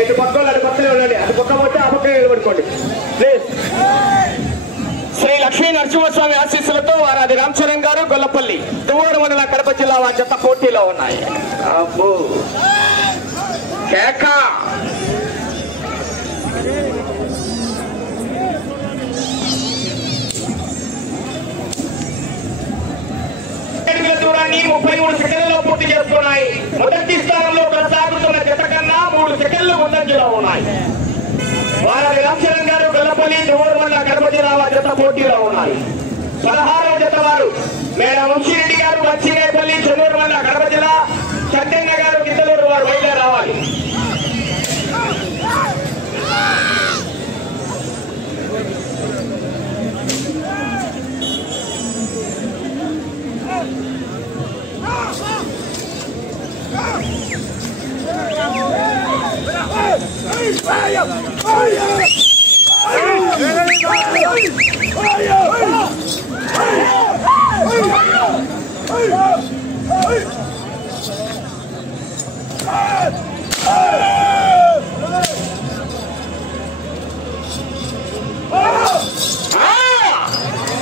ఇటు పక్కన అటు పక్కనే ఉండండి. అటు పక్క పోతే ఆ పక్కనే నిలబడుకోండి ప్లీజ్. శ్రీ లక్ష్మీ నరసింహస్వామి ఆశీస్సులతో వారాది రామచరణ్ గారు గొల్లపల్లి దువ్వూరు మండల కడప జిల్లా వారి జత పోటీలో ఉన్నాయి. అబ్బో కేక దూరాన్ని 33 సెకండ్లలో పూర్తి చేస్తున్నాయి. మొదటి స్థానంలో కొనసాగుతున్న జత కన్నా 3 సెకండ్లు ముందంజలో ఉన్నాయి. వారాది రామచరణ్ గారు గొల్లపల్లి దువ్వూరు మండల కడప జిల్లా వారి జత పోటీలో ఉన్నాయి. 16వ జత వారు మేడ వంశీరెడ్డి గారు మంచిరేపల్లి చెన్నూరు మండల కడప జిల్లా, చంటన్న గారు గిద్దలూరు వారు బయలుదేరి రావాలి.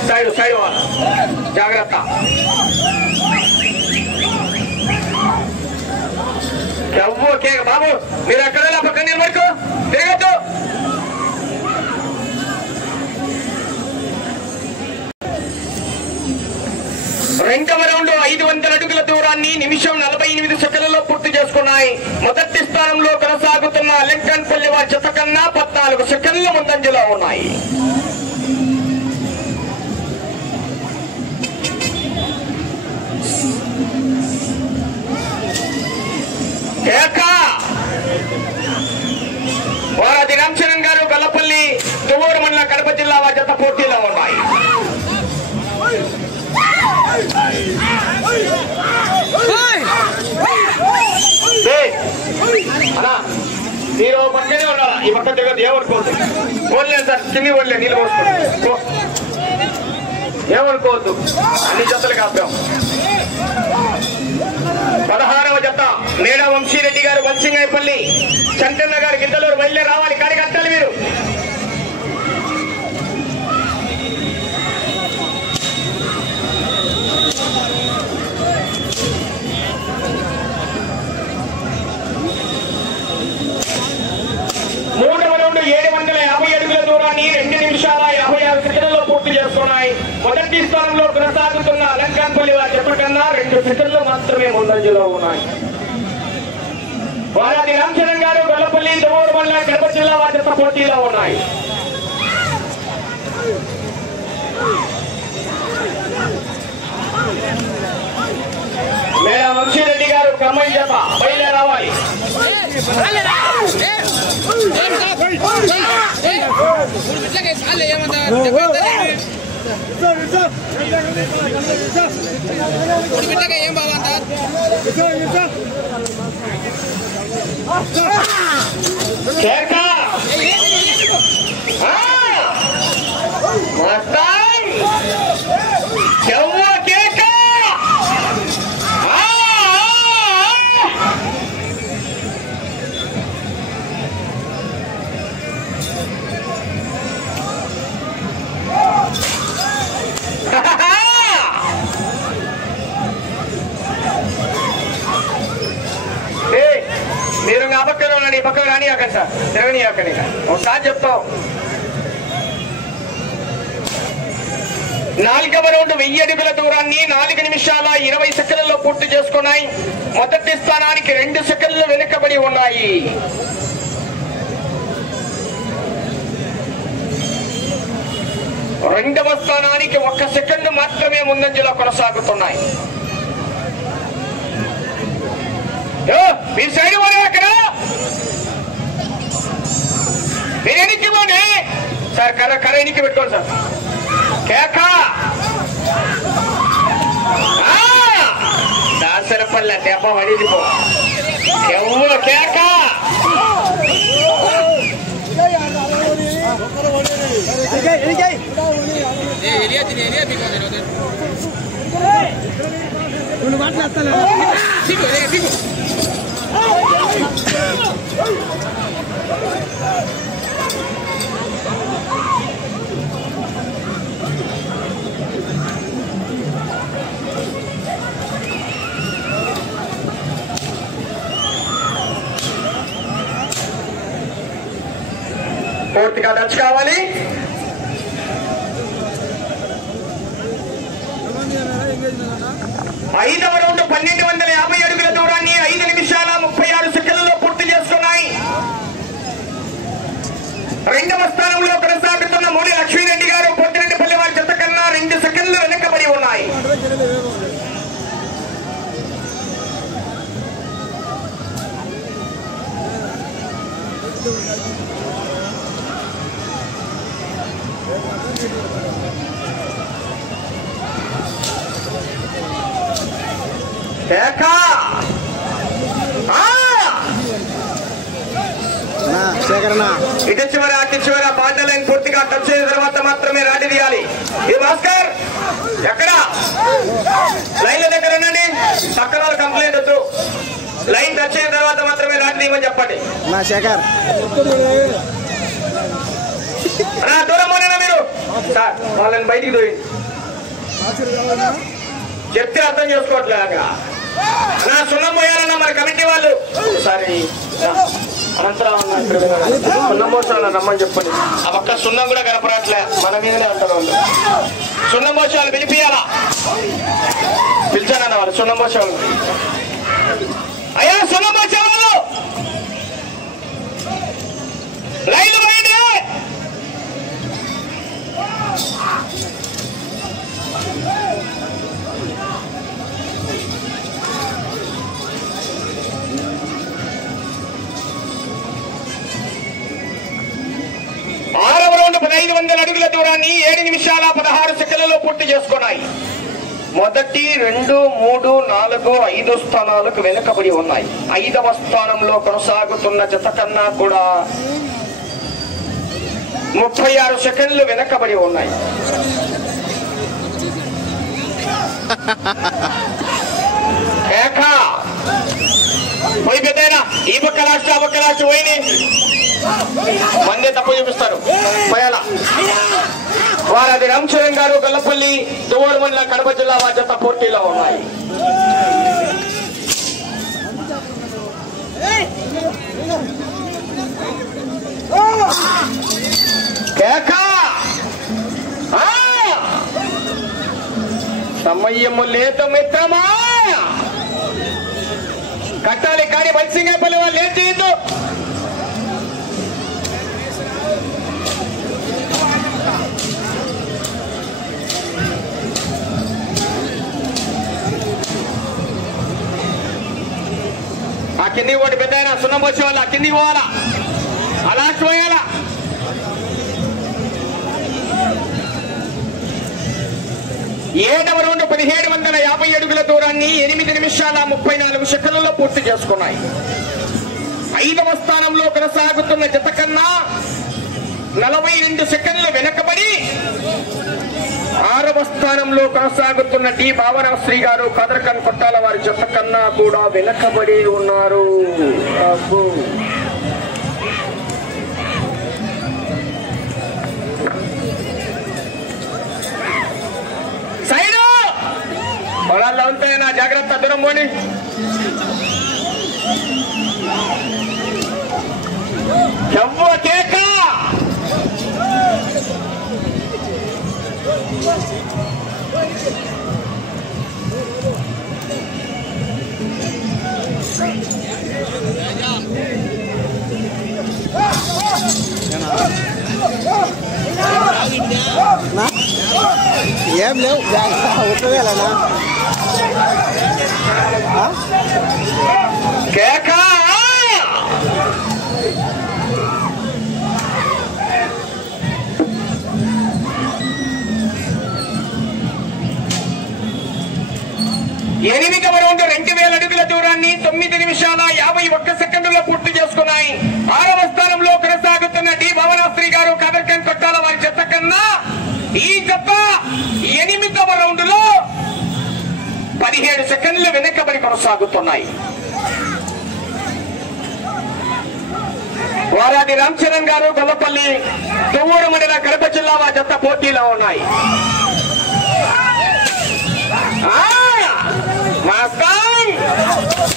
సైడ్ సైడ్ జాగ్రత్త. ఓకే బాబు, మీరు ఎక్కడైనా పక్కన నిలబడుకో, తిరగద్దు. రెండవ రౌండ్ 500 అడుగుల దూరాన్ని నిమిషం 48 సెకండ్లలో పూర్తి చేసుకున్నాయి. మొదటి స్థానంలో కొనసాగుతున్న లెంకన్పల్లి వారి జత కన్నా 14 సెకండ్ల ముందంజలో ఉన్నాయి. వారాది రామచరణ్ గారు గొల్లపల్లి దువ్వూరు మండల కడప జిల్లా వారి జత పోటీలో ఉన్నాయి. మీరు పక్కనే ఉన్నారా? ఈ పక్క దగ్గర ఏమనుకోవద్దు. పోలేదు సార్, కింది పోలే, నీళ్ళు పోసుకో, ఏమనుకోవద్దు. అన్ని జతలు కాపాం. 16వ జత మేడ వంశీరెడ్డి గారు బల్సింగాయపల్లి, చంటన్న గారు గిద్దలూరు బయలుదేరి రావాలి. కార్యకర్తలు మీరు మూడవ రౌండ్ 750 అడుగుల దూరాన్ని 2 నిమిషాల 56 సెకండ్లలో పూర్తి చేస్తున్నాయి. మొదటి స్థానంలో కొనసాగుతున్న లెంకన్పల్లి వారి జత కన్నా 2 సెకండ్లు మాత్రమే ముందంజలో ఉన్నాయి. వారాది రామచరణ్ గారు గొల్లపల్లి దువ్వూరు మండల కడప జిల్లా వారి జత పోటీలో ఉన్నాయి. మేడ వంశీరెడ్డి గారు ఖమ్మం జత బయలుదేరి రావాలి. ఏం బాగుందా మీరు ఆ పక్కన ఉండండి, ఈ పక్కన రాని అక్కడ సార్, తిరగని అక్కడ ఒకసారి చెప్తాం. 4వ రౌండ్ 1000 అడుగుల దూరాన్ని 4 నిమిషాల 20 సెకండ్లలో పూర్తి చేసుకున్నాయి. మొదటి స్థానానికి 2 సెకండ్లు వెనుకబడి ఉన్నాయి. రెండవ స్థానానికి 1 సెకండ్ మాత్రమే ముందంజలో కొనసాగుతున్నాయి. మీరు సైడ్ పోనీ అక్కడ మీరు ఎన్నికి పోండి సార్. కర్ర ఎన్నికి పెట్టుకోండి సార్. కేక దాసరపల్లి దెబ్బ పడింది పో. ఎవరు కేక పూర్తిగా టచ్ కావాలి. ఐదవ రౌండ్ 1250 అడుగుల దూరాన్ని 5 నిమిషాల 36 సెకండ్లలో పూర్తి చేసుకున్నాయి. రెండవ స్థానంలో కొనసాగుతున్న మోడి లక్ష్మీరెడ్డి గారు పొద్దురెడ్డిపల్లి వారి జత కన్నా 2 సెకండ్లు వెనకబడి ఉన్నాయి. ఇటు చివర అటు చివర బాట లైన్ పూర్తిగా టచ్ అయిన తర్వాత మాత్రమే రాడి తీయాలి. ఇది భాస్కర్ ఎక్కడ లైన్ దగ్గర ఉండండి. పక్కన వాళ్ళు కంప్లైంట్ వద్దు. లైన్ టచ్ అయిన తర్వాత మాత్రమే రాడి తీయమని చెప్పండి. దూరం పోయినా మీరు సార్ వాళ్ళని బయటికి దూరి చెప్తే అర్థం చేసుకోవట్లేదు. అక్కడ సున్నం పోయాలన్నా మన కమిటీ వాళ్ళు సారీ అనంతరావు సున్నం పోసాలని రమ్మని చెప్పండి. ఆ పక్క సున్నం కూడా కనపడట్లే, మన మీదనే అంటారు వాళ్ళు. సున్నం పోసాలు పిలిపియాలా? పిలిచానన్న వాళ్ళు సున్నం పోసేవాళ్ళు. అయ్యా సున్నం పోసేవాళ్ళు లైన్ బయట 500 అడుగుల దూరాన్ని 7 నిమిషాల 16 సెకండ్లలో పూర్తి చేసుకున్నాయి. మొదటి 2, 3, 4, 5 స్థానాలకు వెనుకబడి ఉన్నాయి. 5వ స్థానంలో కొనసాగుతున్న జత కన్నా కూడా 36 సెకండ్లు వెనకబడి ఉన్నాయి. పోయి పెద్దయినా ఈ పక్క రాష్ట్ర ఆ పక్క రాష్ట్ర పోయి మందే తప్పు చూపిస్తారు. పోయాలా వారది రామచరణ్ గారు గొల్లపల్లి దువ్వూరు మండలం కడప జిల్లా బాధ్యత పోటీలో ఉన్నాయి. సమయము లేదు మిత్రమా, కట్టాలి కానీ బైసింగపల్లి వాళ్ళు ఏం చేయొద్దు. ఆ కిందికి ఒకటి పెద్ద అయినా సున్నం వచ్చే వాళ్ళు ఆ కిందికి పోవాలా, అలా పోయాలా. ఏడవ రౌండ్ 1750 అడుగుల దూరాన్ని 8 నిమిషాల 34 సెకండ్లలో పూర్తి చేసుకున్నాయి. 5వ స్థానంలో కొనసాగుతున్న జత కన్నా 42 సెకండ్లు వెనకబడి 6వ స్థానంలో కొనసాగుతున్న డి భావనశ్రీ గారు కదరకన్ కొట్టాల వారి జత కన్నా కూడా వెనకబడి ఉన్నారు. సైడు పొలాల్లో ఉంటాయి నా జాగ్రత్త, దూరం పోని. ఎవ్వ కేక ఏం లేవు కేక 8 నిమిషాల 51 సెకండ్లలో పూర్తి చేసుకున్నాయి. 6వ స్థానంలో కొనసాగుతున్న డి భవనాశ్రీ గారు కదర్కన్ కొట్టాల వారి జత కన్నా ఈ జత 8వ రౌండ్ లో 17 సెకండ్లు వెనకబడి కొనసాగుతున్నాయి. వారాది రామ్ చరణ్ గారు గొల్లపల్లి తువ్వూరు మండల కడప జిల్లా వారి జత పోటీలో ఉన్నాయి.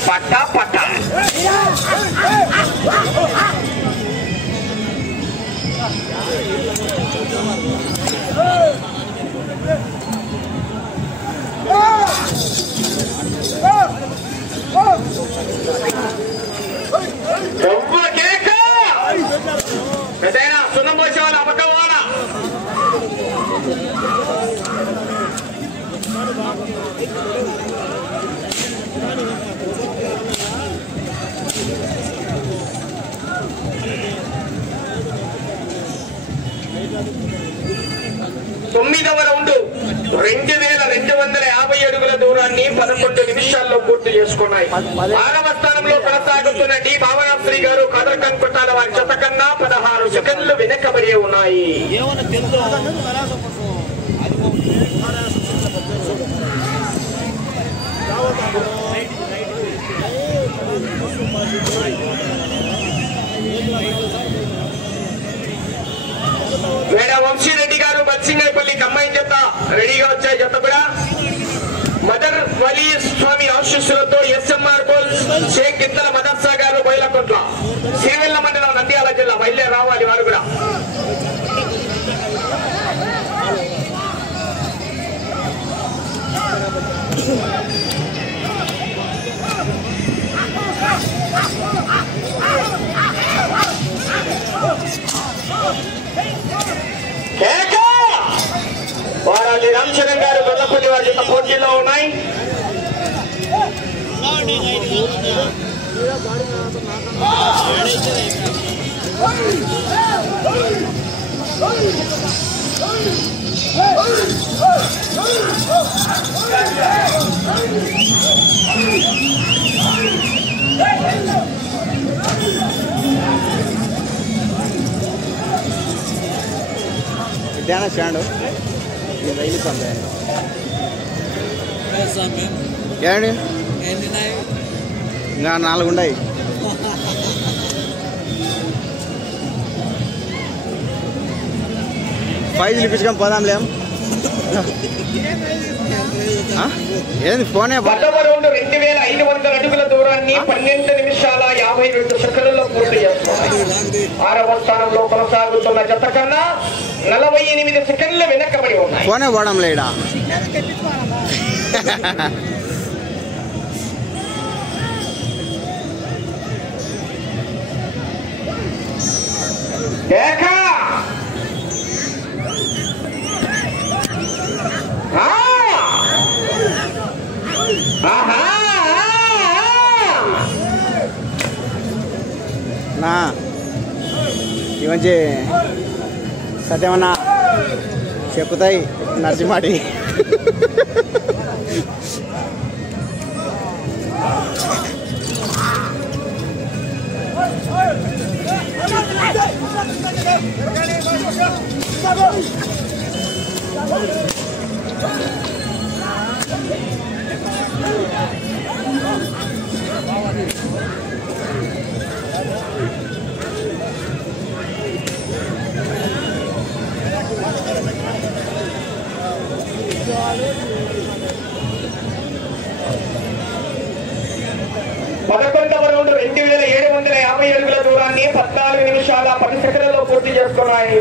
పట్టా పట్టా పెద్దయినా సున్నం పోసే వాళ్ళ అబద్ధవాడ తొమ్మిదవ రౌండ్ 2250 అడుగుల దూరాన్ని 11 నిమిషాల్లో పూర్తి చేసుకున్నాయి. 6వ స్థానంలో కొనసాగుతున్న డి భావనాశ్రీ గారు కదర్కన్ కొట్టాల వారి జత కన్నా 16 సెకండ్లు వెనకబడి ఉన్నాయి. వేడ వంశీరెడ్డి గారు బత్సింగైపల్లి కమ్మాయి జత రెడీగా వచ్చాయి. జత కూడా మదర్ వలీ స్వామి ఆశీస్సులతో ఎస్ఎంఆర్ గోల్స్ షేక్ గిత్తల మదర్సా గారు బయలకొట్ల సిరివెల్ల మండలం నంద్యాల జిల్లా బయలుదేరి రావాలి. వారు కూడా వారాలి రామ్ చరణ్ గారు గొల్లపల్లి వారి జత పోటీలో ఉన్నాయి. ఇదేనా స్టాండ్ రైలు పంపాను ఏమండి ఇంకా 4 ఉన్నాయి. ఫైజులు ఇప్పించుకొని పోదాంలేం. ఏంది ఫోనే 2500 అడుగుల దూరాన్ని 12 నిమిషాల 52 సెకండ్లలో పూర్తి చేస్తున్నారు. 6వ స్థానంలో కొనసాగుతున్న జత కన్నా 48 సెకండ్లు వెనకబడి ఉన్నాయి. ఫోనే పోవడం లేడా నా ఇవంచి సత్యమన్నా చెప్పుతాయి నర్సిమాటి. పదకొండవ రౌండ్ 2750 అడుగుల దూరాన్ని 14 నిమిషాల 10 సెకండ్లలో పూర్తి చేసుకున్నాయి.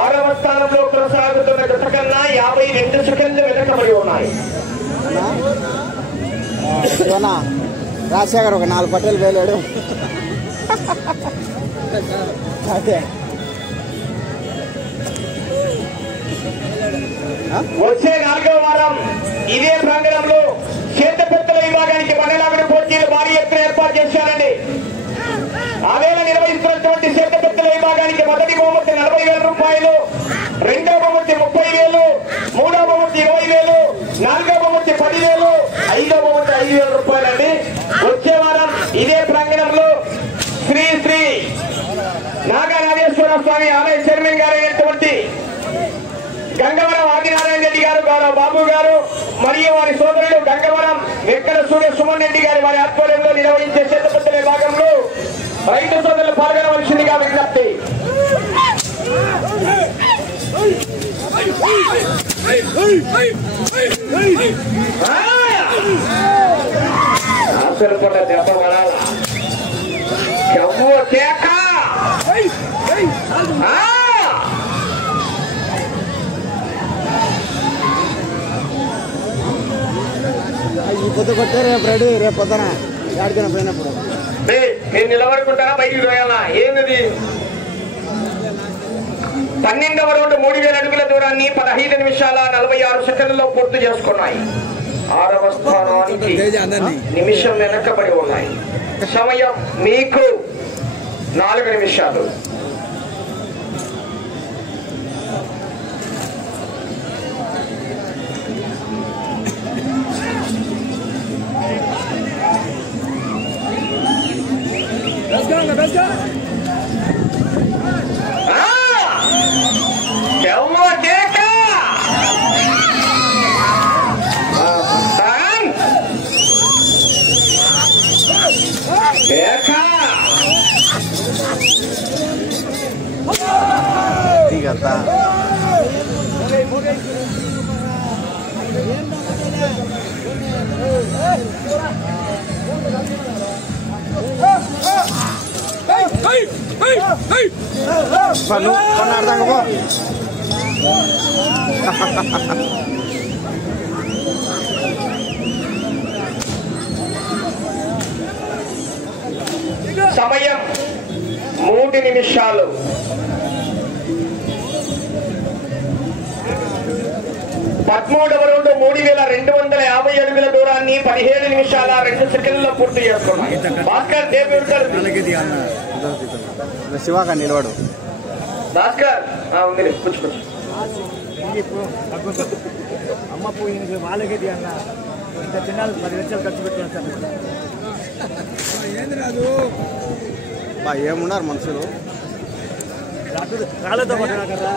6వ స్థానంలో కొనసాగుతున్న జత కన్నా 52 సెకండ్లు వెనకబడి ఉన్నాయి. రాజశేఖర్ ఒక 4 పట్టెలు వేలాడు. అదే వచ్చే 4వ వారం ఇదే ప్రాంగణంలో చేతపెత్తల విభాగానికి మండలాగడ పోటీలు భారీ ఎత్తున ఏర్పాటు చేశారండి. ఆవేళ నిర్వహిస్తున్నటువంటి చేతపెత్తల విభాగానికి మొదటి బహుమతి 40,000 రూపాయలు, రెండవ బహుమతి 30,000, మూడవ బహుమతి 20,000, నాలుగవ బహుమతి 10,000, ఐదవ బహుమతి 5,000 రూపాయలండి. వచ్చే వారం శ్రీ శ్రీ నాగరాజేశ్వర స్వామి ఆలయ చైర్మన్ గారు అయినటువంటి గంగవరం ఆదినారాయణ రెడ్డి గారు, గౌరవ బాబు గారు మరియు వారి సోదరుడు గంగవరం వెంకట సూర్య సుమన్ రెడ్డి గారి వారి ఆధ్వర్యంలో నిర్వహించే చేతపత్తుల భాగంలో రైతు సోదరులు పాల్గొనవలసిందిగా విజ్ఞప్తి. ఆశలపడ్డ దెబ్బ పడాల కేక ఈ పొద్దు కొట్టే రేపు రెడీ, రేపు పొద్దున ఆడికైనా పోయినప్పుడు మీరు నిలబడుకుంటారా బయటికి పోయాలా? ఏంది 12వ రౌండ్ 3000 అడుగుల దూరాన్ని 15 నిమిషాల 46 సెకండ్లలో పూర్తి చేసుకున్నాయి. 6వ స్థానానికి నిమిషం వెనకబడి ఉన్నాయి. సమయం మీకు 4 నిమిషాలు. సమయం 3 నిమిషాలు. పదమూడవ రౌండ్ 3250 అడుగుల దూరాన్ని 17 నిమిషాల 2 సెకండ్లలో పూర్తి చేసుకున్నాయి. భాస్కర్ శివాగా నిలవాడు. భాస్కర్ ఉంది కూర్చో. అమ్మ పోయింది వాళ్ళకేది అన్న ఇంత చిన్నాలు 10 లక్షలు ఖర్చు పెట్టుకున్నాను ఏంది రాదు ఏమున్నారు మనుషులు కాళ్ళతో పట్టినా కదా.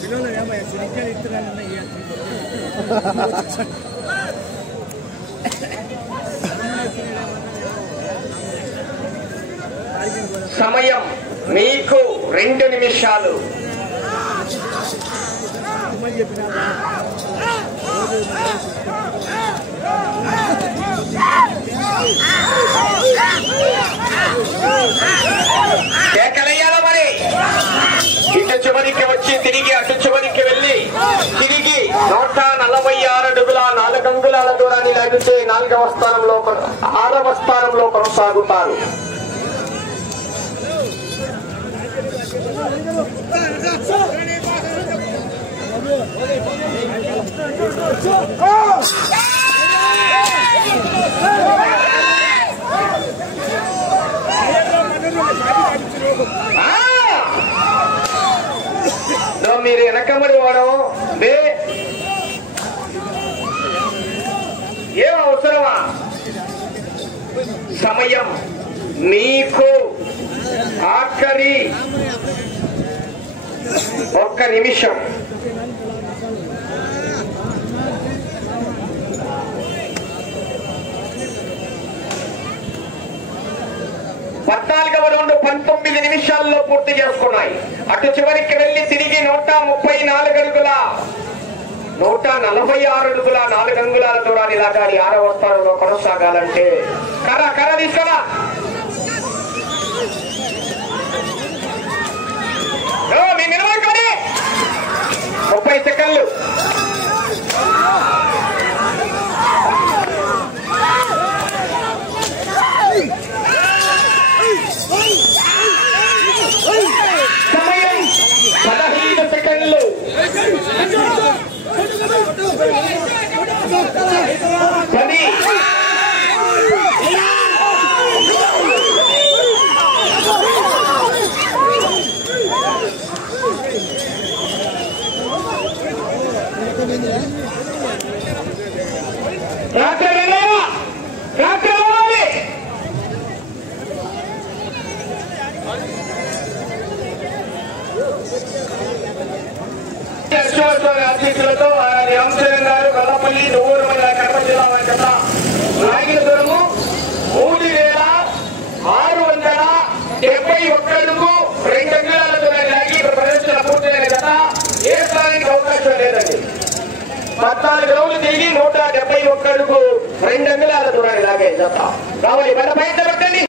పిల్లలు ఏమయ్యా సిరిగ్గాలు ఇస్తున్నానన్న సమయం మీకు 2 నిమిషాలు. కేకలయ్యాల మరి ఇటు చివరికి వచ్చి తిరిగి అటు చివరికి వెళ్ళి తిరిగి 146 అడుగుల 4 అంగుళాల దూరాన్ని లాగితే 4వ స్థానంలో 6వ స్థానంలో కొనసాగుతారు. మీరు వెనకబడి వాడు ఏం అవసరమా? సమయం మీకు ఆఖరి 1 నిమిషం. పద్నాలుగవ రౌండ్ 19 నిమిషాల్లో పూర్తి చేసుకున్నాయి. అటు చివరికి వెళ్లి తిరిగి 134 అడుగుల 146 అడుగుల 4 అంగుళాల దూరాన్ని లాగాలి. 6వ స్థానంలో కొనసాగాలంటే కర్ర తీసుకురా. మీ నిలబడుకోండి. 30 సెకండ్లు. సమయం 15 సెకండ్లు. 10 9 స్వామి ఆశీస్సులతో రామచంద్ర గారు గొల్లపల్లి దువ్వూరు మండల కడప జిల్లా వారి జత లాగిన దూరము 3671 2 అంగుళాల దూరం లాగి ప్రదర్శన పూర్తయిన జత ఏ స్థానానికి అవకాశం లేదండి. 14 రౌండ్లు తిరిగి 171 2 అంగుళాల దూరాన్ని లాగే జత కావాలి. మన బయట పెట్టండి.